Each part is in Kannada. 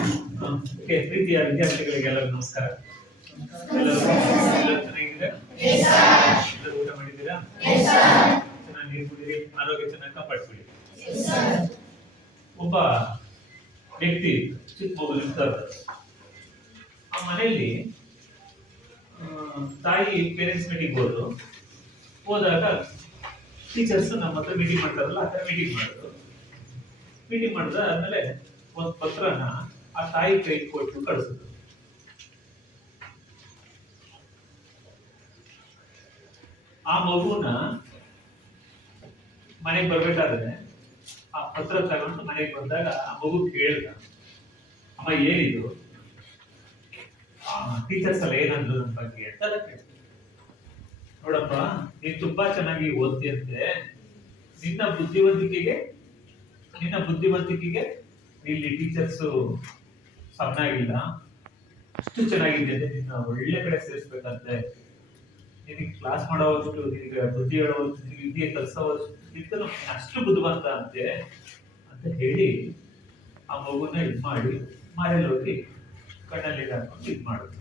ಓಕೆ, ಪ್ರೀತಿಯ ವಿದ್ಯಾರ್ಥಿಗಳಿಗೆಲ್ಲರೂ ನಮಸ್ಕಾರ. ಎಲ್ಲರೂ ಎಲ್ಲರೂ ಊಟ ಮಾಡಿದ್ದೀರಾ? ಚೆನ್ನಾಗಿ ನೀರು ಆರೋಗ್ಯ ಚೆನ್ನಾಗಿ ಕಾಪಾಡ್ಕೊಳ್ಳಿ. ಒಬ್ಬ ವ್ಯಕ್ತಿ ಚಿಕ್ಕ ಮಗು ಆ ಮನೆಯಲ್ಲಿ ತಾಯಿ ಪೇರೆಂಟ್ಸ್ ಮೀಟಿಂಗ್ ಹೋದ್ರು. ಹೋದಾಗ ಟೀಚರ್ಸ್ ನಮ್ಮ ಹತ್ರ ಮೀಟಿಂಗ್ ಮಾಡ್ತಾರಲ್ಲ, ಆ ಥರ ಮೀಟಿಂಗ್ ಮಾಡಿದ್ರು. ಮೀಟಿಂಗ್ ಮಾಡಿದ ಆದ್ಮೇಲೆ ಒಂದು ಪತ್ರನ ಆ ತಾಯಿ ಕೈ ಕೊಟ್ಟು ಕಳಿಸಿದ್ರು ಆ ಮಗುನ ಮನೆಗೆ ಬರ್ಬೇಕಾದ್ರೆ ಆ ಪತ್ರ ತಗೊಂಡು ಮನೆಗೆ ಬಂದಾಗ ಆ ಮಗು ಕೇಳ್ದ, ಅಮ್ಮ, ಏನಿದು? ಟೀಚರ್ಸ್ ಎಲ್ಲ ಏನಂದ್ರು ನನ್ನ ಬಗ್ಗೆ ಅಂತ. ನೋಡಪ್ಪ, ನೀನ್ ತುಂಬಾ ಚೆನ್ನಾಗಿ ಓದ್ತಿಯಂತೆ ನಿನ್ನ ಬುದ್ಧಿವಂತಿಕೆಗೆ ನಿನ್ನ ಬುದ್ಧಿವಂತಿಕೆಗೆ ಇಲ್ಲಿ ಟೀಚರ್ಸ್ ಸಮನಾಗಿಲ್ಲ ಅಷ್ಟು ಚೆನ್ನಾಗಿದೆ. ನಿನ್ನ ಒಳ್ಳೆ ಕಡೆ ಸೇರಿಸ್ಬೇಕಂತೆ. ನಿನಗೆ ಕ್ಲಾಸ್ ಮಾಡೋವಷ್ಟು, ನಿನಗೆ ಬುದ್ಧಿ ಹೇಳೋವಷ್ಟು, ನಿನಗೆ ವಿದ್ಯೆ ಕಲಿಸೋವಷ್ಟು ಅಷ್ಟು ಬುದ್ಧಿವಂತ ಅಂತೆ ಅಂತ ಹೇಳಿ ಆ ಮಗುನ ಇದು ಮಾಡಿ ಮನೇಲಿ ಹೋಗಿ ಕಣ್ಣಲ್ಲಿ ಹಾಕೊಂಡು ಇದು ಮಾಡುದು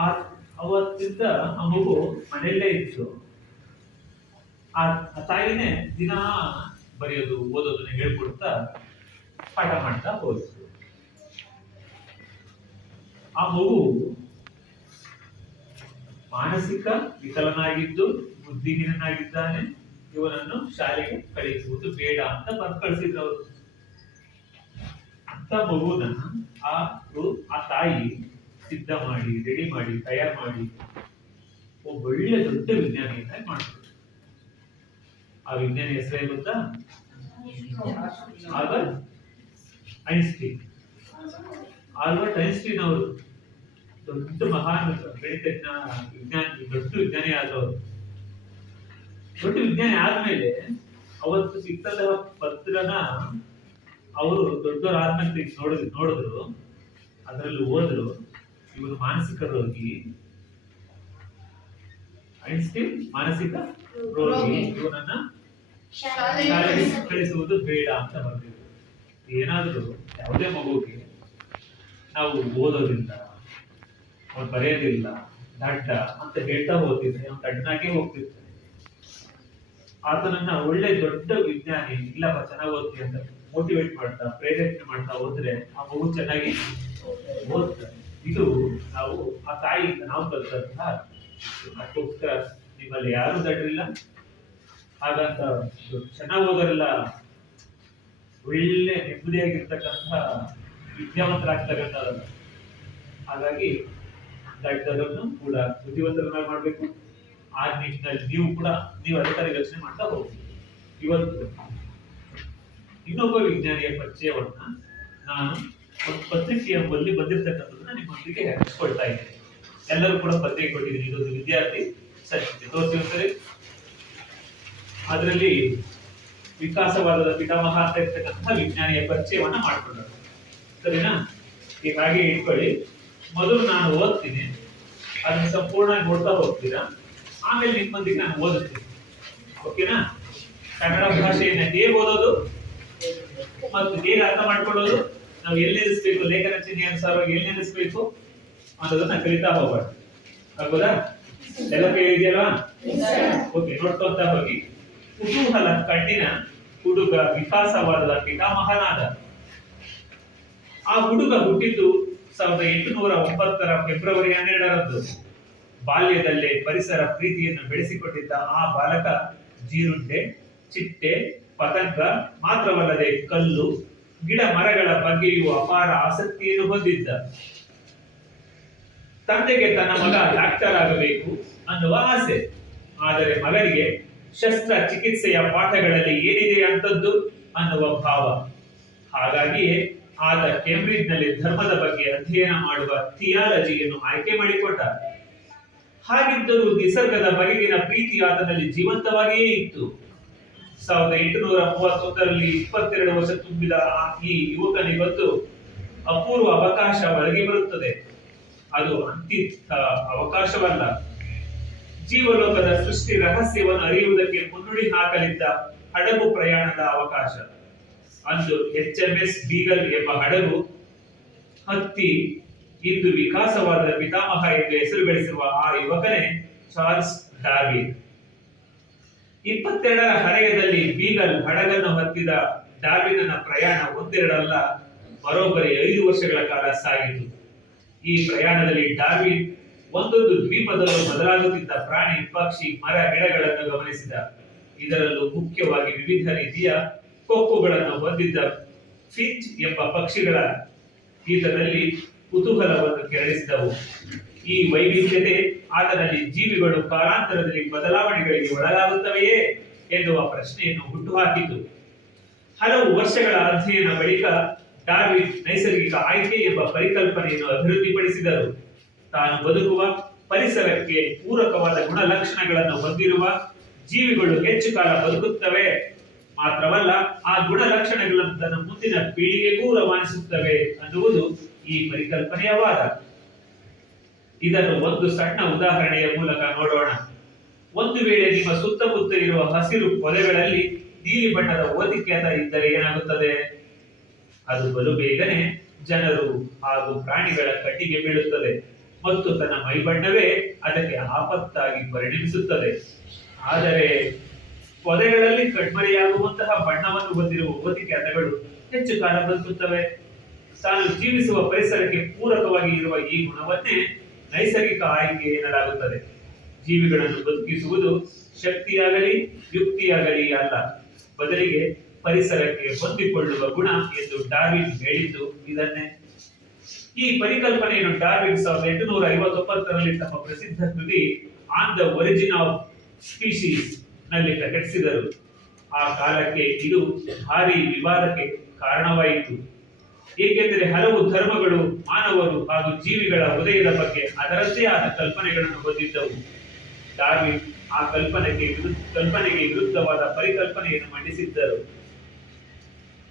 ಆ ಅವತ್ತಿಂದ ಆ ಮಗು ಮನೆಯಲ್ಲೇ ಇತ್ತು. ಆ ತಾಯಿನೇ ದಿನಾ ಬರೆಯೋದು, ಓದೋದನ್ನ ಹೇಳ್ಕೊಡ್ತಾ ಪಾಠ ಮಾಡ್ತಾ ಹೋದ್ರು. ಆ ಮಗು ಮಾನಸಿಕ ವಿಕಲನಾಗಿದ್ದು ಬುದ್ಧಿಹೀನಾಗಿದ್ದಾನೆ ಇವನನ್ನು ಶಾಲೆಗೆ ಕಳಿಸುವುದು ಬೇಡ ಅಂತ ಬಂದು ಕಳಿಸಿದ್ರು ಅವರು ಅಂತ ಮಗುನ ಆ ಆ ತಾಯಿ ಸಿದ್ಧ ಮಾಡಿ, ರೆಡಿ ಮಾಡಿ, ತಯಾರು ಮಾಡಿ ಒಬ್ಬ ಒಳ್ಳೆ ದೊಡ್ಡ ವಿಜ್ಞಾನಿಯನ್ನಾಗಿ ಮಾಡಿದ್ರು ಆ ವಿಜ್ಞಾನಿ ಹೆಸರೇ ಗೊತ್ತಾ? Albert Einstein. ಆಲ್ಬರ್ಟ್ ಐನ್ಸ್ಟೀನ್ ಅವರು ದೊಡ್ಡ ಮಹಾನ್ ಗಣಿತಜ್ಞ ವಿಜ್ಞಾನಿ ದೊಡ್ಡ ವಿಜ್ಞಾನಿ ಆದವರು. ದೊಡ್ಡ ವಿಜ್ಞಾನಿ ಆದ್ಮೇಲೆ ಅವತ್ತು ಸಿಕ್ಕಂತಹ ಪತ್ರನ ಅವರು ದೊಡ್ಡವರ ಆದ್ಮೇಲೆ ತೆಗ್ದು ನೋಡಿದ್ರು ನೋಡಿದ್ರು ಅದರಲ್ಲಿ ಓದ್ರು ಇವರು ಮಾನಸಿಕ ರೋಗಿ ಐನ್ಸ್ಟೀನ್ ಮಾನಸಿಕ ರೋಗಿ. ಇವನನ್ನ ಶಾಲೆಗೆ ಕಳಿಸುವುದು ಬೇಡ ಅಂತ ಬಂದಿದ್ರು. ಏನಾದ್ರೂ ಯಾವುದೇ ಮಗುಗೆ ನಾವು ಓದೋದಿಲ್ಲ ಅವ್ನು ಬರೆಯೋದಿಲ್ಲ, ದಡ್ಡ ಅಂತ ಹೇಳ್ತಾ ಹೋಗ್ತಿದ್ರೆ ಅವ್ನು ದಡ್ಡನಾಗೆ ಹೋಗ್ತಿರ್ತಾನೆ. ಆತನನ್ನ ಒಳ್ಳೆ ದೊಡ್ಡ ವಿಜ್ಞಾನಿ ಇಲ್ಲಪ್ಪ ಚೆನ್ನಾಗಿ ಓದ್ತಿ ಅಂತ ಮೋಟಿವೇಟ್ ಮಾಡ್ತಾ, ಪ್ರೇರೇಪಣೆ ಮಾಡ್ತಾ ಹೋದ್ರೆ ಆ ಮಗು ಚೆನ್ನಾಗಿ ಓದ್ತಾನೆ. ಇದು ನಾವು, ಆ ತಾಯಿಯಿಂದ ನಾವು ಕಲಿತಂತಹ ಅದಕ್ಕೋಸ್ಕರ ನಿಮ್ಮಲ್ಲಿ ಯಾರು ದಡ್ರಿಲ್ಲ. ಹಾಗಂತ ಚೆನ್ನಾಗಿ ಓದೋರೆಲ್ಲ ಒಳ್ಳೆ ನೆಮ್ಮದಿಯಾಗಿರ್ತಕ್ಕಂಥ ವಿದ್ಯಾವಂತರಾಗ್ತಕ್ಕಂಥ. ಹಾಗಾಗಿ ದಾಟಿದವರನ್ನು ಕೂಡ ಬುದ್ಧಿವಂತರನ್ನಾಗಿ ಮಾಡಬೇಕು. ಆ ನಿಟ್ಟಿನಲ್ಲಿ ನೀವು ಕೂಡ ನೀವು ಅದೇ ತರ ಮಾಡ್ತಾ ಹೋಗಿ ಇವತ್ತು ಇನ್ನೊಬ್ಬ ವಿಜ್ಞಾನಿಯ ಪರಿಚಯವನ್ನ ನಾನು ಒಂದು ಪತ್ರಿಕೆ ಎಂಬಲ್ಲಿ ಬಂದಿರತಕ್ಕಂಥದ್ದನ್ನ ನಿಮ್ಮೊಂದಿಗೆ ಹಂಚ್ಕೊಳ್ತಾ ಇದ್ದೇನೆ. ಎಲ್ಲರೂ ಕೂಡ ಪತ್ರಿಕೆ ಕೊಟ್ಟಿದ್ದೀನಿ. ಇದೊಂದು ವಿದ್ಯಾರ್ಥಿ, ಸರಿ ತೋರಿಸಿ ಸರಿ ಅದರಲ್ಲಿ ವಿಕಾಸವಾದದ ಪಿತಾಮಹ ಅಂತ ಇರ್ತಕ್ಕಂತಹ ವಿಜ್ಞಾನಿಯ ಪರಿಚಯವನ್ನ ಮಾಡ್ಕೊಂಡ್ರು ಸರಿನಾ? ಈಗ ಹಾಗೆ ಇಟ್ಕೊಳ್ಳಿ. ಮೊದಲು ನಾನು ಓದ್ತೀನಿ. ಅದನ್ನ ಸಂಪೂರ್ಣವಾಗಿ ನೋಡ್ತಾ ಹೋಗ್ತೀರಾ? ಆಮೇಲೆ ನಿಮ್ಮೊಂದಿಗೆ ನಾನು ಓದುತ್ತೀನಿ. ಓಕೆನಾ? ಕನ್ನಡ ಭಾಷೆಯನ್ನ ಹೇಗೆ ಓದೋದು? ಮತ್ತು ಹೇಗೆ ಅರ್ಥ ಮಾಡ್ಕೊಳ್ಳೋದು? ನಾವು ಎಲ್ಲಿ ನಿಲ್ಲಿಸ್ಬೇಕು ಲೇಖನ ಚಿಹ್ನೆ ಅನುಸಾರವಾಗಿ ಎಲ್ಲಿ ನಿಲ್ಲಿಸ್ಬೇಕು ಅನ್ನೋದನ್ನ ಕಲಿತಾ ಹೋಗೋಣ ಆಗ್ಬೋದಾ? ಎಲ್ಲ ಕೈ ಇದೆಯಲ್ವಾ ಓಕೆ ನೋಡ್ಕೊಂತ ಹೋಗಿ. ಕುತೂಹಲ ಕಣ್ಣಿನ ಹುಡುಗ ವಿಕಾಸವಾದ ಪಿತಾಮಹನಾದ. ಆ ಹುಡುಗ ಹುಟ್ಟಿದ್ದು ಸಾವಿರದ ಎಂಟುನೂರ ಒಂಬತ್ತರ ಫೆಬ್ರವರಿ ಹನ್ನೆರಡರಂದು. ಬಾಲ್ಯದಲ್ಲೇ ಪರಿಸರ ಪ್ರೀತಿಯನ್ನು ಬೆಳೆಸಿಕೊಂಡಿದ್ದ ಆ ಬಾಲಕ ಜೀರುಂಡೆ, ಚಿಟ್ಟೆ, ಪತಂಗ ಮಾತ್ರವಲ್ಲದೆ ಕಲ್ಲು, ಗಿಡ ಮರಗಳ ಬಗ್ಗೆಯೂ ಅಪಾರ ಆಸಕ್ತಿಯನ್ನು ಹೊಂದಿದ್ದ. ತಂದೆಗೆ ತನ್ನ ಮಗ ಡಾಕ್ಟರ್ ಆಗಬೇಕು ಅನ್ನುವ ಆಸೆ. ಆದರೆ ಮಗನಿಗೆ ಶಸ್ತ್ರ ಚಿಕಿತ್ಸೆಯ ಪಾಠಗಳಲ್ಲಿ ಏನಿದೆ ಅಂತದ್ದು ಅನ್ನುವ ಭಾವ. ಹಾಗಾಗಿಯೇ ಆತ ಕೇಂಬ್ರಿಡ್ಜ್ನಲ್ಲಿ ಧರ್ಮದ ಬಗ್ಗೆ ಅಧ್ಯಯನ ಮಾಡುವ ಥಿಯಾಲಜಿಯನ್ನು ಆಯ್ಕೆ ಮಾಡಿಕೊಂಡ ಹಾಗಿದ್ದರೂ ನಿಸರ್ಗದ ಬಗೆಗಿನ ಪ್ರೀತಿ ಆತನಲ್ಲಿ ಜೀವಂತವಾಗಿಯೇ ಇತ್ತು. ಸಾವಿರದ ಎಂಟುನೂರ ಮೂವತ್ತೊಂದರಲ್ಲಿ ಇಪ್ಪತ್ತೆರಡು ವರ್ಷ ತುಂಬಿದ ಈ ಯುವಕನಿಗೊಂದು ಅಪೂರ್ವ ಅವಕಾಶ ಒಳಗೆ ಬರುತ್ತದೆ. ಅದು ಅಂತಿತ್ತ ಅವಕಾಶವಲ್ಲ. ಜೀವಲೋಕದ ಸೃಷ್ಟಿ ರಹಸ್ಯವನ್ನು ಅರಿಯುವುದಕ್ಕೆ ಮುನ್ನುಡಿ ಹಾಕಲಿದ್ದ ಹಡಗು ಪ್ರಯಾಣದ ಅವಕಾಶ. ಅಂದು ಎಚ್ ಎಂ ಎಸ್ ಬೀಗಲ್ ಎಂಬ ಹಡಗು ಹತ್ತಿ ಇಂದು ವಿಕಾಸವಾದ ಪಿತಾಮಹ ಎಂದು ಹೆಸರು ಬೆಳೆಸಿರುವ ಆ ಯುವಕನೇ ಚಾರ್ಲ್ಸ್ ಡಾರ್ವಿನ್. ಇಪ್ಪತ್ತೆರಡರ ಹರೆಯದಲ್ಲಿ ಬೀಗಲ್ ಹಡಗನ್ನು ಹತ್ತಿದ ಡಾರ್ವಿನ್ನ ಪ್ರಯಾಣ ಒಂದೆರಡಲ್ಲ ಬರೋಬ್ಬರಿ ಐದು ವರ್ಷಗಳ ಕಾಲ ಸಾಗಿತು. ಈ ಪ್ರಯಾಣದಲ್ಲಿ ಡಾರ್ವಿನ್ ಒಂದೊಂದು ದ್ವೀಪದಲ್ಲೂ ಬದಲಾಗುತ್ತಿದ್ದ ಪ್ರಾಣಿ, ಪಕ್ಷಿ, ಮರ, ಗಿಡಗಳನ್ನು ಗಮನಿಸಿದ. ಇದರಲ್ಲೂ ಮುಖ್ಯವಾಗಿ ವಿವಿಧ ರೀತಿಯ ಕೊಕ್ಕುಗಳನ್ನು ಹೊಂದಿದ್ದ ಫಿಂಚ್ ಎಂಬ ಪಕ್ಷಿಗಳ ಈತನಲ್ಲಿ ಕುತೂಹಲವನ್ನು ಕೆರಳಿಸಿದವು. ಈ ವೈವಿಧ್ಯತೆ ಆತನಲ್ಲಿ ಜೀವಿಗಳು ಕಾಲಾಂತರದಲ್ಲಿ ಬದಲಾವಣೆಗಳಿಗೆ ಒಳಗಾಗುತ್ತವೆಯೇ ಎನ್ನುವ ಪ್ರಶ್ನೆಯನ್ನು ಹುಟ್ಟುಹಾಕಿತು. ಹಲವು ವರ್ಷಗಳ ಅಧ್ಯಯನ ಬಳಿಕ ಡಾರ್ವಿನ್ ನೈಸರ್ಗಿಕ ಆಯ್ಕೆ ಎಂಬ ಪರಿಕಲ್ಪನೆಯನ್ನು ಅಭಿವೃದ್ಧಿಪಡಿಸಿದರು. ತಾನು ಬದುಕುವ ಪರಿಸರಕ್ಕೆ ಪೂರಕವಾದ ಗುಣಲಕ್ಷಣಗಳನ್ನು ಹೊಂದಿರುವ ಜೀವಿಗಳು ಹೆಚ್ಚು ಕಾಲ ಬದುಕುತ್ತವೆ. ಮಾತ್ರವಲ್ಲ, ಆ ಗುಣಲಕ್ಷಣಗಳನ್ನು ತನ್ನ ಮುಂದಿನ ಪೀಳಿಗೆಗೂ ರವಾನಿಸುತ್ತವೆ ಅನ್ನುವುದು ಈ ಪರಿಕಲ್ಪನೆಯ ವಾದ. ಇದನ್ನು ಒಂದು ಸಣ್ಣ ಉದಾಹರಣೆಯ ಮೂಲಕ ನೋಡೋಣ. ಒಂದು ವೇಳೆ ನಿಮ್ಮ ಸುತ್ತಮುತ್ತ ಇರುವ ಹಸಿರು ಪೊದೆಗಳಲ್ಲಿ ನೀಲಿ ಬಣ್ಣದ ಓದಿಕೆತ ಇದ್ದರೆ ಏನಾಗುತ್ತದೆ? ಅದು ಬಲು ಬೇಗನೆ ಜನರು ಹಾಗೂ ಪ್ರಾಣಿಗಳ ಕಟ್ಟಿಗೆ ಬೀಳುತ್ತದೆ. ಮತ್ತು ತನ್ನ ಮೈಬಣ್ಣವೇ ಅದಕ್ಕೆ ಆಪತ್ತಾಗಿ ಪರಿಣಮಿಸುತ್ತದೆ. ಆದರೆ ಪೊದೆಗಳಲ್ಲಿ ಕಣ್ಮರೆಯಾಗುವಂತಹ ಬಣ್ಣವನ್ನು ಹೊಂದಿರುವ ಓದಿಕೆ ಹದಗಳು ಹೆಚ್ಚು ಕಾಲ ಬದುಕುತ್ತವೆ. ತಾನು ಜೀವಿಸುವ ಪರಿಸರಕ್ಕೆ ಪೂರಕವಾಗಿ ಇರುವ ಈ ಗುಣವನ್ನೇ ನೈಸರ್ಗಿಕ ಆಯ್ಕೆ ಎನ್ನಲಾಗುತ್ತದೆ. ಜೀವಿಗಳನ್ನು ಬದುಕಿಸುವುದು ಶಕ್ತಿಯಾಗಲಿ, ಯುಕ್ತಿಯಾಗಲಿ ಅಲ್ಲ. ಬದಲಿಗೆ ಪರಿಸರಕ್ಕೆ ಹೊಂದಿಕೊಳ್ಳುವ ಗುಣ ಎಂದು ಡಾರ್ವಿನ್ ಹೇಳಿದ್ದು ಇದನ್ನೇ. ಈ ಪರಿಕಲ್ಪನೆಯನ್ನು ಡಾರ್ವಿನ್ ಸಾವಿರದ ಎಂಟುನೂರ ಐವತ್ತೊಂಬತ್ತರಲ್ಲಿ ತಮ್ಮ ಪ್ರಸಿದ್ಧ ಕೃತಿ ಆನ್ ದ ಒರಿಜಿನ್ ಆಫ್ ಸ್ಪೀಸೀಸ್ನಲ್ಲಿ ಪ್ರಕಟಿಸಿದರು. ಆ ಕಾಲಕ್ಕೆ ಇದು ಭಾರಿ ವಿವಾದಕ್ಕೆ ಕಾರಣವಾಯಿತು. ಏಕೆಂದರೆ ಹಲವು ಧರ್ಮಗಳು ಮಾನವರು ಹಾಗೂ ಜೀವಿಗಳ ಉದಯದ ಬಗ್ಗೆ ಅದರದ್ದೇ ಆದ ಕಲ್ಪನೆಗಳನ್ನು ಹೊಂದಿದ್ದವು. ಡಾರ್ವಿನ್ ಆ ಕಲ್ಪನೆಗೆ ಕಲ್ಪನೆಗೆ ವಿರುದ್ಧವಾದ ಪರಿಕಲ್ಪನೆಯನ್ನು ಮಂಡಿಸಿದ್ದರು.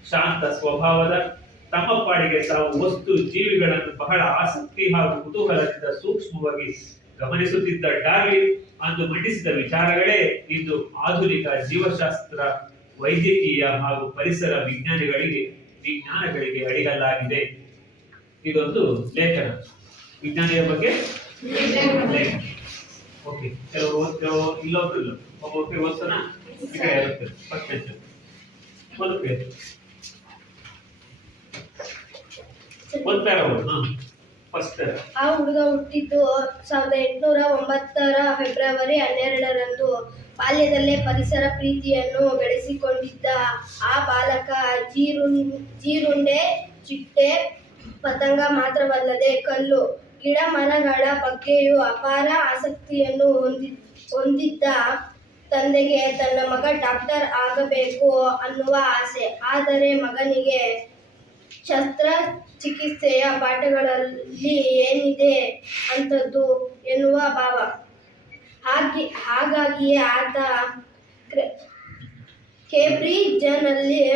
ಶಾಂತ ಸ್ವಭಾವದ ತಮ್ಮ ಪಾಡಿಗೆ ತಾವು ವಸ್ತು ಜೀವಿಗಳನ್ನು ಬಹಳ ಆಸಕ್ತಿ ಹಾಗೂ ಕುತೂಹಲದಿಂದ ಸೂಕ್ಷ್ಮವಾಗಿ ಗಮನಿಸುತ್ತಿದ್ದ ಡಾರ್ವಿ ಅಂದು ಮಂಡಿಸಿದ ವಿಚಾರಗಳೇ ಇಂದು ಆಧುನಿಕ ಜೀವಶಾಸ್ತ್ರ ವೈದ್ಯಕೀಯ ಹಾಗೂ ಪರಿಸರ ವಿಜ್ಞಾನಿಗಳಿಗೆ ವಿಜ್ಞಾನಗಳಿಗೆ ಅಡಿಗಲ್ಲಾಗಿದೆ. ಇದೊಂದು ಲೇಖನ. ವಿಜ್ಞಾನಿಯ ಬಗ್ಗೆ? ಓಕೆ ಕೆಲವರು ಕೆಲವು ಇಲ್ಲೊಬ್ರು ಇಲ್ಲ. ಒಬ್ಬೊಬ್ಬರಿಗೆ ಓದ್ತಾನ ಈ ಕಡೆ ಇರುತ್ತೆ. ಫಸ್ಟ್ ಒಂದು ಪೇಜ್ ಆ ಹುಡುಗ ಹುಟ್ಟಿದ್ದು ಸಾವಿರದ ಎಂಟುನೂರ ಒಂಬತ್ತರ ಫೆಬ್ರವರಿ ಹನ್ನೆರಡರಂದು ಬಾಲ್ಯದಲ್ಲೇ ಪರಿಸರ ಪ್ರೀತಿಯನ್ನು ಬೆಳೆಸಿಕೊಂಡಿದ್ದ ಆ ಬಾಲಕ ಜೀರುಂ ಜೀರುಂಡೆ ಚಿಟ್ಟೆ ಪತಂಗ ಮಾತ್ರವಲ್ಲದೆ ಕಲ್ಲು ಗಿಡ ಮರಗಳ ಬಗ್ಗೆಯೂ ಅಪಾರ ಆಸಕ್ತಿಯನ್ನು ಹೊಂದಿ, ಹೊಂದಿದ್ದ ತಂದೆಗೆ ತನ್ನ ಮಗ ಡಾಕ್ಟರ್ ಆಗಬೇಕು ಅನ್ನುವ ಆಸೆ. ಆದರೆ ಮಗನಿಗೆ ಶಸ್ತ್ರ ಚಿಕಿತ್ಸೆಯ ಪಾಠಗಳಲ್ಲಿ ಏನಿದೆ ಅಂಥದ್ದು ಎನ್ನುವ ಭಾವ. ಹಾಗೆ ಹಾಗಾಗಿಯೇ ಆತ ಕೇಂಬ್ರಿಡ್ಜ್ನಲ್ಲಿ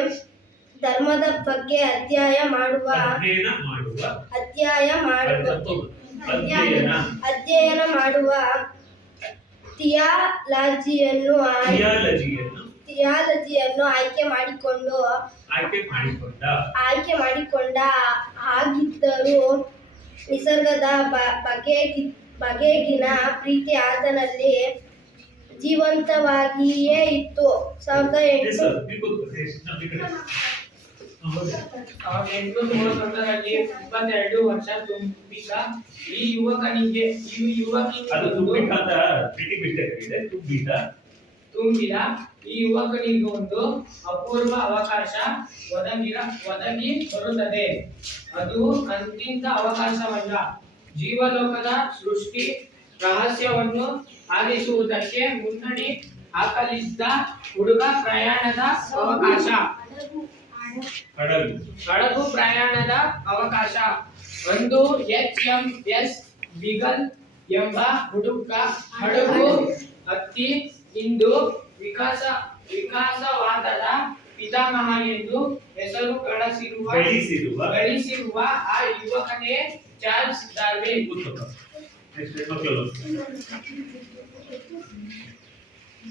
ಧರ್ಮದ ಬಗ್ಗೆ ಅಧ್ಯಯ ಮಾಡುವ ಅಧ್ಯಯ ಮಾಡುವ ಅಧ್ಯಯನ. ಮಾಡುವ ಥಿಯಾಲಜಿಯನ್ನು ಥಿಯಾಲಜಿಯನ್ನು ಆಯ್ಕೆ ಮಾಡಿಕೊಂಡು ಆಯ್ಕೆ ಮಾಡಿಕೊಂಡ. ಆಯ್ಕೆ ಮಾಡಿಕೊಂಡ ಆಗಿದ್ದರೂ ನಿಸರ್ಗದ ಬಗೆ ಬಗೆಗಿ ಬಗೆಗಿನ ಪ್ರೀತಿ ಆತನಲ್ಲಿ ಜೀವಂತವಾಗಿಯೇ ಇತ್ತು. ಸಾವಿರದ ಎಂಟು ಎಂಟು. ಸಾವಿರದ ಎಂಟುನೂರ ಮೂವತ್ತೊಂದರಲ್ಲಿ ಇಪ್ಪತ್ತೆರಡು ವರ್ಷ ತುಂಬಿದ ಈ ಯುವಕನಿಗೆ ಈ ಪ್ರೀತಿ ತುಂಬಿದ. ತುಂಬಿದ. ಈ ಯುವಕನಿಗೆ ಒಂದು ಅಪೂರ್ವ ಅವಕಾಶ ಒದಗಿರ ಒದಗಿ ಬರುತ್ತದೆ. ಅದು ಅಂತಿಂತ ಅವಕಾಶವಲ್ಲ. ಜೀವಲೋಕದ ಸೃಷ್ಟಿ ರಹಸ್ಯವನ್ನು ಆಲಿಸುವುದಕ್ಕೆ ಮುನ್ನಡಿ ಹಾಕಲಿದ್ದ ಹುಡುಗ ಪ್ರಯಾಣದ ಅವಕಾಶ. ಹಡಗು ಹಡಗು ಪ್ರಯಾಣದ ಅವಕಾಶ. ಒಂದು ಎಚ್ ಎಂ ಎಸ್ ಬಿಗಲ್ ಎಂಬ ಹುಡುಗ ಹಡಗು ಹತ್ತಿ ಇಂದು ವಿಕಾಸ ವಿಕಾಸವಾದದ ಪಿತಾಮಹ ಎಂದು ಹೆಸರು ಕಳಿಸಿರುವ ಕಳಿಸಿರುವ ಗಳಿಸಿರುವ ಆ ಯುವಕನೇ ಚಾರ್ಲ್ಸ್ ಡಾರ್ವಿನ್ ಪುಸ್ತಕ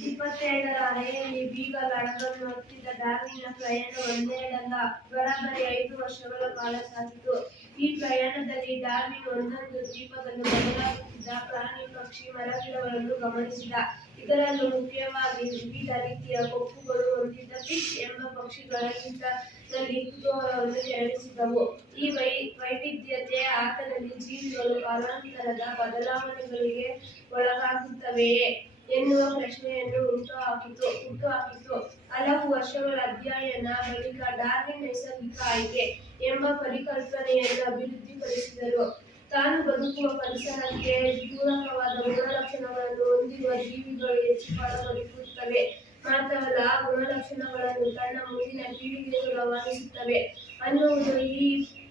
ಇಪ್ಪತ್ತೈದರ ಅರೆಯಲ್ಲಿ ಇಪ್ಪತ್ತೆರಡರ ಅಲೆಯಲ್ಲಿ ಹೊತ್ತಿದ್ದ ಡಾರ್ವಿನ ಪ್ರಯಾಣ ಒಂದೇ ಪ್ರಯಾಣ ಒಂದೆರಡಲ್ಲ ಬರಾಬರಿ ಐದು ವರ್ಷಗಳ ಕಾಲ ಸಾಗಿತು. ಈ ಪ್ರಯಾಣದಲ್ಲಿ ಡಾರ್ವಿನ್ ಒಂದೊಂದು ದ್ವೀಪದಲ್ಲಿ ಬದಲಾಗುತ್ತಿದ್ದ ಪ್ರಾಣಿ, ಪಕ್ಷಿ, ಮರಗಿಡಗಳನ್ನು ಗಮನಿಸಿದ. ಇದರಲ್ಲೂ ಮುಖ್ಯವಾಗಿ ವಿವಿಧ ರೀತಿಯ ಕೊಕ್ಕುಗಳು ಹೊಂದಿದ್ದ ಫಿಶ್ ಎಂಬ ಪಕ್ಷಿಗಳಿಗಿಂತ ನಲ್ಲಿ ಕುತೂಹಲವನ್ನು ಕೆರಳಿಸಿದವು ಈ ವೈ, ವೈವಿಧ್ಯತೆ ಆಟದಲ್ಲಿ ಜೀವಿಗಳು ಕಾಲಾಂತರದ ಬದಲಾವಣೆಗಳಿಗೆ ಒಳಗಾಗುತ್ತವೆಯೇ? ಎನ್ನುವ ಪ್ರಶ್ನೆಯನ್ನು ಹುಟ್ಟುಹಾಕಿತು ಹುಟ್ಟುಹಾಕಿತು ಹಲವು ವರ್ಷಗಳ ಅಧ್ಯಯನ ಬಳಿಕ ಡಾರ್ವಿನ್ ನೈಸರ್ಗಿಕ ಆಯ್ಕೆ ಎಂಬ ಪರಿಕಲ್ಪನೆಯನ್ನು ಅಭಿವೃದ್ಧಿಪಡಿಸಿದರು. ತಾನು ಬದುಕುವ ಪರಿಸರಕ್ಕೆ ಪೂರಕವಾದ ಗುಣಲಕ್ಷಣಗಳನ್ನು ಹೊಂದಿರುವ ಜೀವಿಗಳು ಹೆಚ್ಚು ಕಾಲ ಬದುಕುತ್ತವೆ ಮಾತ್ರವಲ್ಲ, ಆ ಗುಣಲಕ್ಷಣಗಳನ್ನು ತನ್ನ ಮುಂದಿನ ಪೀಳಿಗೆಗೆ ರವಾನಿಸುತ್ತವೆ ಅನ್ನುವುದು ಈ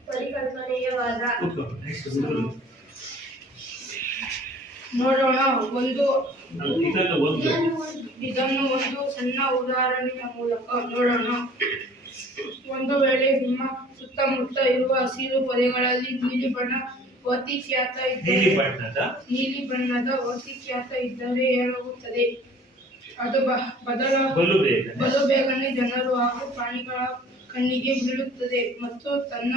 ಪರಿಕಲ್ಪನೆಯ ವಾದ. ಕೂತ್ಕೊಂಡು ನೆಕ್ಸ್ಟ್ ಗುರುಗಳು ನೋಡೋಣ ಒಂದು ಇದನ್ನು ಒಂದು ಸಣ್ಣ ಉದಾಹರಣೆಯ ಮೂಲಕ ನೋಡೋಣ. ಒಂದು ವೇಳೆ ನಿಮ್ಮ ಸುತ್ತಮುತ್ತ ಇರುವ ಹಸಿರು ಪೊದೆಗಳಲ್ಲಿ ನೀಲಿ ಬಣ್ಣ ವತಿಖ್ಯಾತ ನೀಲಿ ಇದ್ದರೆ ಬಣ್ಣದ? ನೀಲಿ ಬಣ್ಣದ ವತಿಖ್ಯಾತ ಇದ್ದರೆ ಏನಾಗುತ್ತದೆ? ಅದು ಬದಲ ಬಲು ಬೇಗನೆ ಜನರು ಹಾಗೂ ಪ್ರಾಣಿಗಳ ಕಣ್ಣಿಗೆ ಬೀಳುತ್ತದೆ ಮತ್ತು ತನ್ನ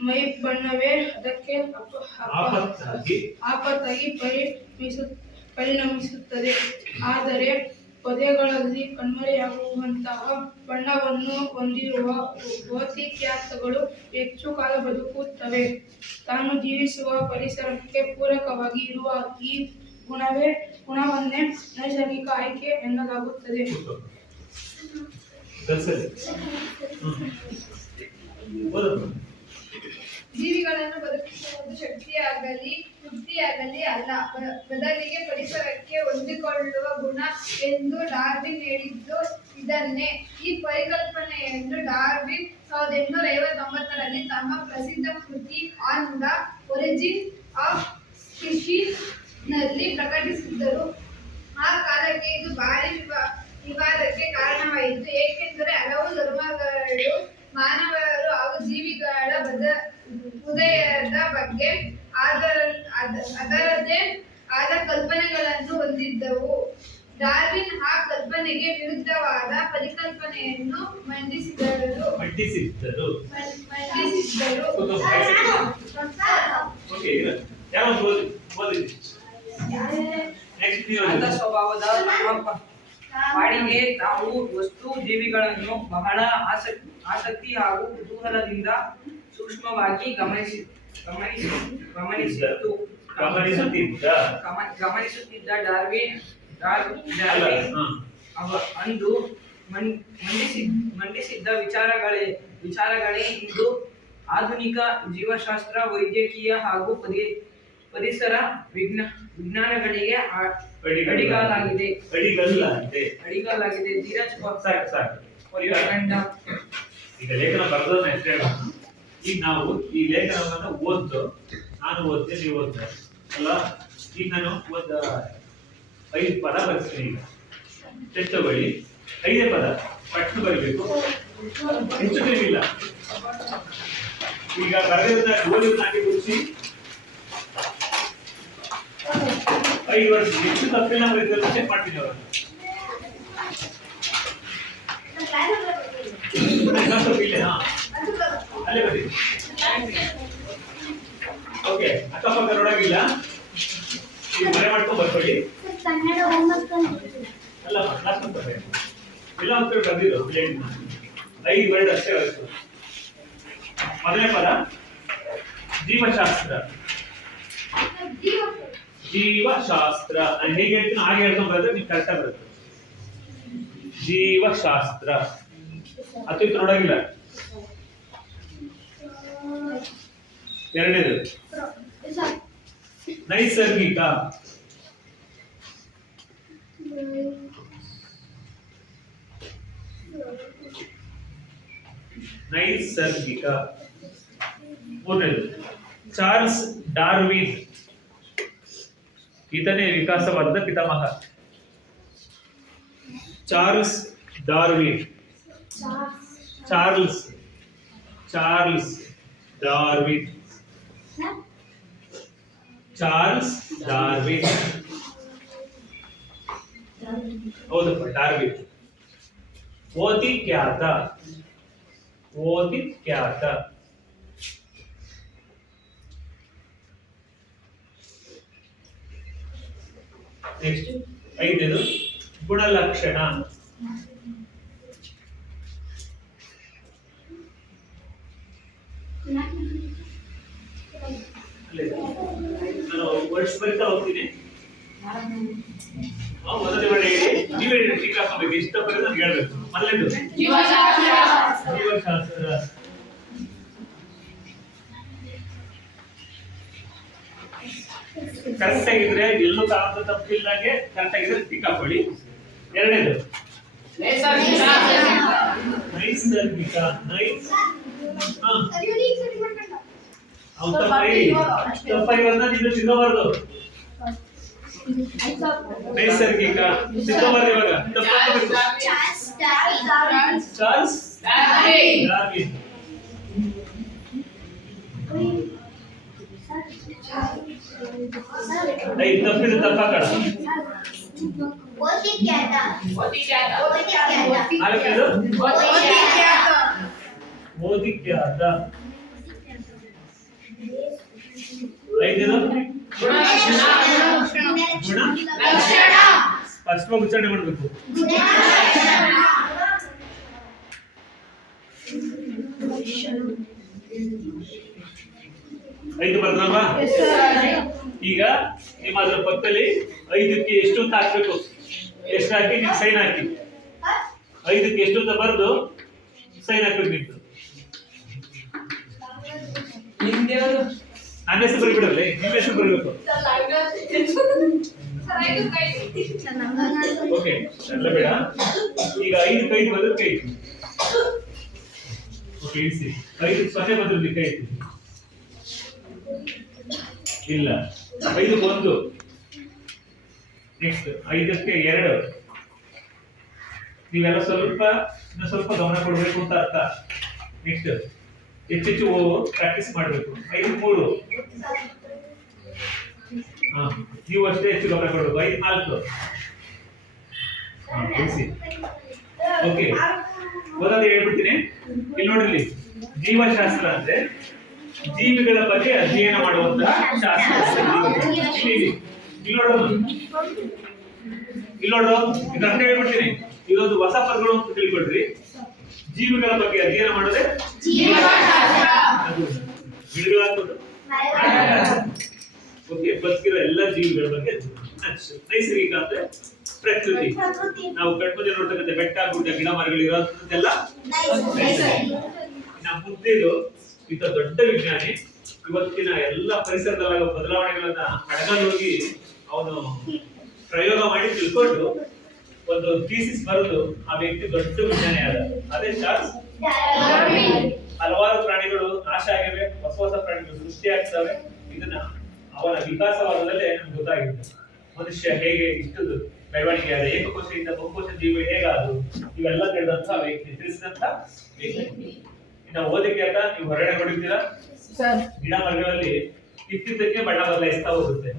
ಮೈ ಬಣ್ಣವೇ ಅದಕ್ಕೆ ಆಪತ್ತಾಗಿ ಪರಿಮಿಸು ಪರಿಣಮಿಸುತ್ತದೆ. ಆದರೆ ಪೊದೆಗಳಲ್ಲಿ ಕಣ್ಮರೆಯಾಗುವಂತಹ ಬಣ್ಣವನ್ನು ಹೊಂದಿರುವ ಭೌತಿಕ್ಯಾಸಗಳು ಹೆಚ್ಚು ಕಾಲ ಬದುಕುತ್ತವೆ. ತಾನು ಜೀವಿಸುವ ಪರಿಸರಕ್ಕೆ ಪೂರಕವಾಗಿ ಇರುವ ಈ ಗುಣವೇ ಗುಣವನ್ನೇ ನೈಸರ್ಗಿಕ ಆಯ್ಕೆ ಎನ್ನಲಾಗುತ್ತದೆ. ಹ್ಮ್. ಜೀವಿಗಳನ್ನು ಬದುಕಿಸುವುದು ಶಕ್ತಿಯಾಗಲಿ, ತೃಪ್ತಿಯಾಗಲಿ ಅಲ್ಲ. ಬದಲಿಗೆ ಪರಿಸರಕ್ಕೆ ಹೊಂದಿಕೊಳ್ಳುವ ಗುಣ ಎಂದು ಡಾರ್ವಿನ್ ಹೇಳಿದ್ದು ಇದನ್ನೇ. ಈ ಪರಿಕಲ್ಪನೆಯನ್ನು ಡಾರ್ವಿನ್ ಸಾವಿರದ ಎಂಟುನೂರ ಐವತ್ತೊಂಬತ್ತರಲ್ಲಿ ತಮ್ಮ ಪ್ರಸಿದ್ಧ ಕೃತಿ ಆನ್ ದ ಒರಿಜಿನ್ ಆಫ್ ಸ್ಪಿಶೀಸ್ನಲ್ಲಿ ಪ್ರಕಟಿಸಿದ್ದರು. ಆ ಕಾಲಕ್ಕೆ ಇದು ಭಾರಿ ವಿವಾ- ವಿವಾದಕ್ಕೆ ಕಾರಣವಾಯಿತು. ಏಕೆಂದರೆ ಹಲವು ಧರ್ಮಗಳು ಮಾನವರು ಹಾಗೂ ಜೀವಿಗಳ ಬದ ಉದಯದ ಬಗ್ಗೆ ಅದರ ಅದ- ಅದರದೇ ಆದ ಕಲ್ಪನೆಗಳನ್ನು ಹೊಂದಿದ್ದವು. ಡಾರ್ವಿನ್ ಆ ಕಲ್ಪನೆಗೆ ವಿರುದ್ಧವಾದ ಪರಿಕಲ್ಪನೆಯನ್ನು ಮಂಡಿಸಿದರು ಮಂಡಿಸಿದ್ದರು ಶಾಂತ ಸ್ವಭಾವದ ಪಾಡಿಗೆ ತಾವು ವಸ್ತು ಜೀವಿಗಳನ್ನು ಬಹಳ ಆಸಕ್ತಿ ಆಸಕ್ತಿ ಹಾಗೂ ಕುತೂಹಲದಿಂದ ಸೂಕ್ಷ್ಮವಾಗಿ ಗಮನಿಸಿ ಗಮನಿಸಿ ಗಮನಿಸಿತ್ತು ಗಮನಿಸುತ್ತಿದ್ದ. ಗಮ- ಗಮನಿಸುತ್ತಿದ್ದ ಡಾರ್ವಿನ್ ಡಾರ್- ಅಲ್ಲ ಡಾರ್ವಿನ್ ಹಾ ಅವ ಅಂದು ಮಂ- ಮಂಡಿಸಿ ಮಂಡಿಸಿದ್ದ ವಿಚಾರಗಳೇ ವಿಚಾರಗಳೇ ಇಂದು ಆಧುನಿಕ ಜೀವಶಾಸ್ತ್ರ ವೈದ್ಯಕೀಯ ಹಾಗೂ ಪರಿ ಪರಿಸರ ವಿಜ್ಞಾ ವಿಜ್ಞಾನಗಳಿಗೆ ಆ- ಅಡಿಗಾಲಾಗಿದೆ ಅಡಿಗಲ್ಲ ಅಂತೆ ಅಡಿಗಾಲಾಗಿದೆ ಧೀರಜ್ ಪ- ಸಾಕು ಸಾಕು. ಈಗ ಕಂಡ ಈಗ ಲೇಖನ ಬರೆದೋದನ್ನ ಹೆಸರು ಹೇಳೋಣ ಈಗ ನಾವು ಈ ಲೇಖನವನ್ನ ಓದ್ದು ನಾನು ಓದ್ತೆ ನೀವು ಓದ್ತೆ ಅಲ್ಲ ಈಗ ನಾನು ಒಂದು ಐದು ಪದ ಬರ್ತೀನಿ ಈಗ. ಟೆಸ್ಟ್ ಬಳಿ ಐದೇ ಪದ. ಪಟ್ಟು ಬರಬೇಕು. ಹೆಚ್ಚು ತಿಳಿವಿಲ್ಲ ಈಗ ಬರೆದಿದ್ದನ್ನ ಗೋಲಿ ಹಾಕಿ ಗುರುಸಿ ಐದು ವರ್ಷ ಹೆಚ್ಚು ತಪ್ಪಿನ ಚೆಕ್ ಮಾಡ್ತೀನಿ ಅವರನ್ನು. ಇಲ್ಲೇ. ಹಾ ಅಲ್ಲೇ ಬನ್ನಿ ಓಕೆ ಅಕ್ಕಪಕ್ಕ ನೋಡಂಗಿಲ್ಲ. ನೀವು ಮನೆ ಮಾಡ್ಕೊಂಡು ಬರ್ಕೊಳ್ಳಿ. ಕನ್ನಡ ಹೋಮ್ವರ್ಕ್ ಅಲ್ಲ ಕ್ಲಾಸ್ ಬರ್ಬೇಕು ಎಲ್ಲ ಮಕ್ಕಳು ಬಂದಿದ್ದು ಐದು ವರ್ಡ್ ಅಷ್ಟೇ ಬರ್ತದೆ ಮೊದಲನೇ ಪದ, ಜೀವಶಾಸ್ತ್ರ. ಜೀವಶಾಸ್ತ್ರ. ನಾನು ಹೇಗೆ ಹೇಳ್ತೀನಿ, ಹಾಗೆ ಹೇಳ್ಕೊಂಡು ಬರುತ್ತೆ ನೀವು ಕರೆಕ್ಟ್ ಬರುತ್ತೆ. ಜೀವಶಾಸ್ತ್ರ. ನೋಡಂಗಿಲ್ಲ? ಎರಡನೇದು. ನೈಸರ್ಗಿಕ. ನೈಸರ್ಗಿಕ. ಮೂರನೇದು. Charles Darwin. ಈತನೇ ವಿಕಾಸವಾದದ ಪಿತಾಮಹ. Charles Darwin. Charles. Charles. Darwin Charles Darwin ಹೌದಪ್ಪ ಡಾರ್ವಿನ್ ಓದಿ ಖ್ಯಾತ ಓದಿ ಖ್ಯಾತ ನೆಕ್ಸ್ಟ್ ಐದನೇದು ಗುಣಲಕ್ಷಣ ಅಲ್ಲೇ ಇದೆ. ನಾನು ವರ್ಷ ಬರಿತಾ ಹೋಗ್ತೀನಿ ಹಾ, ಮೊದಲನೇ ಮಾಡಿ ಹೇಳಿ ನೀವೇ ಹೇಳಿ ಟಿಕ್ ಹಾಕೋಬೇಕು ಇಷ್ಟ ಬರೀ ನಾನು ಹೇಳ್ಬೇಕು ಮೊದಲನೇದು ಜೀವಶಾಸ್ತ್ರ ಕರೆಕ್ಟ್ ಆಗಿದ್ರೆ ಎಲ್ಲೂ ಕಾಣದ ತಪ್ಪಿಲ್ದಂಗೆ ಕರೆಕ್ಟ್ ಆಗಿದ್ರೆ ಟಿಕ್ ಹಾಕೊಳ್ಳಿ ಎರಡನೇದು. ನೈಸರ್ಗಿಕ ನೈಸ್ ಹಾ ಅವ್ನು ತಪ್ಪಾಗಿ ತಪ್ಪಾಗಿ ಬಂದ ನೀನು ಸಿಗಬಾರ್ದು ನೈಸರ್ಗಿಕ ಸಿಗಬಾರ್ದು ಇವಾಗ ತಪ್ಪಾಗಬೇಕು ಚಾರ್ಲ್ಸ್ ಡಾರ್ವಿನ್ ಐದು ತಪ್ಪಿದ್ರೆ ತಪ್ಪಾಕಡ ನಾಲ್ಕನೇದು ಓದಿಕ್ಯಾತ ಐದನೇದು ಗುಣ ಸ್ಪಷ್ಟವಾಗಿ ಉಚ್ಚಾರಣೆ ಮಾಡಬೇಕು ಐದು ಬರ್ದಲ್ವಾ ಈಗ ನಿಮ್ಮ ಅದ್ರ ಪಕ್ಕದಲ್ಲಿ ಐದಕ್ಕೆ ಎಷ್ಟು ಅಂತ ಹಾಕ್ಬೇಕು? ಎಷ್ಟು ಹಾಕಿ? ನೀವು ಸೈನ್ ಹಾಕಿ. ಐದಕ್ಕೆ ಎಷ್ಟು ಅಂತ ಬರೆದು ಸೈನ್ ಹಾಕ್ಬೇಕು ನನ್ನ ಹೆಸರು ಬರಿಬಿಡಲ್ಲ ನಿಮ್ಮ ಹೆಸರು ಬರಿಬೇಕು. ಓಕೆ ಎಲ್ಲ ಬೇಡ. ಈಗ ಐದು ಕೈ ಬಂದ್ರೆ ಕೈ. ಓಕೆ ಐದು ಸೊನ್ನೆ ಬಂದ್ರೆ ಕೈ. ಎತ್ತಿ. ಇಲ್ಲ. ಐದು ಒಂದು. ನೆಕ್ಸ್ಟ್ ಐದಕ್ಕೆ ಎರಡು. ನೀವೆಲ್ಲ ಸ್ವಲ್ಪ ಸ್ವಲ್ಪ ಗಮನ ಕೊಡಬೇಕು ಅಂತ ಅರ್ಥ. ನೆಕ್ಸ್ಟ್ ಹೆಚ್ಚೆಚ್ಚು ಪ್ರಾಕ್ಟೀಸ್ ಮಾಡಬೇಕು. ಐದು, ಮೂರು. ಹಾ, ನೀವು ಅಷ್ಟೇ ಹೆಚ್ಚು ಗಮನ ಕೊಡಬೇಕು. ಐದು, ನಾಲ್ಕು. ತಿಳಿಸಿ ಓಕೆ ಓದೋದು ಹೇಳ್ಬಿಡ್ತೀನಿ. ಇಲ್ಲಿ ನೋಡ್ರಿ ಇಲ್ಲಿ. ಜೀವಶಾಸ್ತ್ರ ಅಂದ್ರೆ ಜೀವಿಗಳ ಬಗ್ಗೆ ಅಧ್ಯಯನ ಮಾಡುವಂತಹ ಶಾಸ್ತ್ರ. ಇಲ್ಲಿ ಇಲ್ಲಿ. ಇದನ್ನ ಹೇಳ್ಬಿಡ್ತೀನಿ. ಇದೊಂದು ಹೊಸ ಪದಗಳು ಅಂತ ತಿಳ್ಕೊಳ್ರಿ. ಜೀವಿಗಳ ಬಗ್ಗೆ ಅಧ್ಯಯನ ಮಾಡದೆ? ಓಕೆ ಬದುಕಿರೋ ಎಲ್ಲ ಜೀವಿಗಳ ಬಗ್ಗೆ ನೈಸರ್ಗಿಕ ಅಂದ್ರೆ ಪ್ರಕೃತಿ. ನಾವು ಕಣ್ಮುಂದೆ ನೋಡ್ತಕ್ಕಂಥ ಬೆಟ್ಟ ಗುಡ್ಡ ಗಿಡ ಮರಗಳು ಇರೋದೆಲ್ಲ ನಮ್ಮ ಮುದ್ದೇದು ಇಂಥ ದೊಡ್ಡ ವಿಜ್ಞಾನಿ ಇವತ್ತಿನ ಎಲ್ಲ ಪರಿಸರದಲ್ಲಾಗೋ ಬದಲಾವಣೆಗಳನ್ನ ಹಡಗಲ್ಲಿ ಹೋಗಿ ಅವನು ಪ್ರಯೋಗ ಮಾಡಿ ತಿಳ್ಕೊಂಡು ಒಂದು ಥೀಸಿಸ್ ಬರೆದು ಆ ವ್ಯಕ್ತಿ ದೊಡ್ಡ ವಿಜ್ಞಾನಿ ಆದ. ಅದೇ ಚಾರ್ಲ್ಸ್? ಹಲವಾರು ಪ್ರಾಣಿಗಳು ನಾಶ ಆಗಿವೆ ಹೊಸ ಹೊಸ ಪ್ರಾಣಿಗಳು ಸೃಷ್ಟಿ ಆಗ್ತವೆ. ಇದನ್ನ ಅವನ ವಿಕಾಸವಾದದಲ್ಲೇ ನಮ್ಗೆ ಗೊತ್ತಾಗಿದೆ ಮನುಷ್ಯ ಹೇಗೆ ಇಷ್ಟು ಬೆಳವಣಿಗೆ ಆದ ಏಕಕೋಶದಿಂದ ಬಹುಕೋಶ ಜೀವಿ ಹೇಗಾದ್ರು? ಇವೆಲ್ಲ ತಿಳಿದಂತ ವ್ಯಕ್ತಿ ತಿಳಿಸಿದಂತ ವ್ಯಕ್ತಿ. ಇನ್ನ ಓದಕ್ಕೆ ಅಂತ ನೀವು ಹೊರಗಡೆ ಹೊಡಿತೀರಾ? ಸರ್. ಗಿಡ ಮರಗಳಲ್ಲಿ ಇತ್ತಿದ್ದಕ್ಕೆ ಬಣ್ಣ ಬದಲಾಯಿಸ್ತಾ ಹೋಗುತ್ತೆ?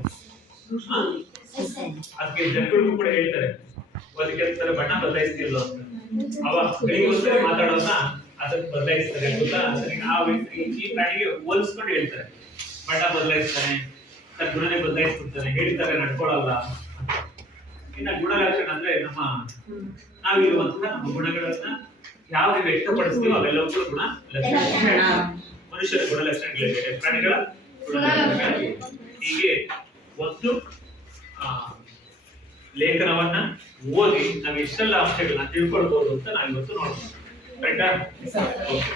ಅದಕ್ಕೆ ಜನಗಳಿಗೂ ಕೂಡ ಹೇಳ್ತಾರೆ ಓದಕ್ಕೆ ಅಂತಾರೆ ಬಣ್ಣ ಬದಲಾಯಿಸ್ತಿಲ್ಲ ಅಂತ. ಅವಾಗ ಬೆಳಿಗ್ಗೆ ಒಂದ್ಸರಿ ಮಾತಾಡೋದನ್ನ ಅದಕ್ಕೆ ಬದಲಾಯಿಸ್ತಾರೆ ಗೊತ್ತಾ ಆ ವ್ಯಕ್ತಿ ಈ ಪ್ರಾಣಿಗೆ ಹೋಲಿಸ್ಕೊಂಡು ಹೇಳ್ತಾರೆ. ಬಣ್ಣ ಬದಲಾಯಿಸ್ತಾನೆ ತನ್ನ ಗುಣನೇ ಬದಲಾಯಿಸ್ಬಿಡ್ತಾನೆ ಹೇಳ್ತಾರೆ ನಡ್ಕೊಳಲ್ಲ ಇನ್ನ ಗುಣಲಕ್ಷಣ ಅಂದ್ರೆ ನಮ್ಮ ನಾವಿರುವಂತಹ ನಮ್ಮ ಗುಣಗಳನ್ನ ಯಾವ ರೀತಿ ವ್ಯಕ್ತಪಡಿಸ್ತೀವೋ ಅವೆಲ್ಲವೂ ಕೂಡ ಗುಣ. ಲಕ್ಷಣ. ಮನುಷ್ಯರ ಗುಣಲಕ್ಷಣಗಳಿವೆ ಪ್ರಾಣಿಗಳ ಹೀಗೆ ಒಂದು ಆ, ಲೇಖನವನ್ನ ಓದಿ ನಾವು ಇಷ್ಟೆಲ್ಲ ಅಂಶಗಳನ್ನ ತಿಳ್ಕೊಳ್ಬಹುದು ಅಂತ ನಾವು ಇವತ್ತು ನೋಡೋಣ ಓಕೆ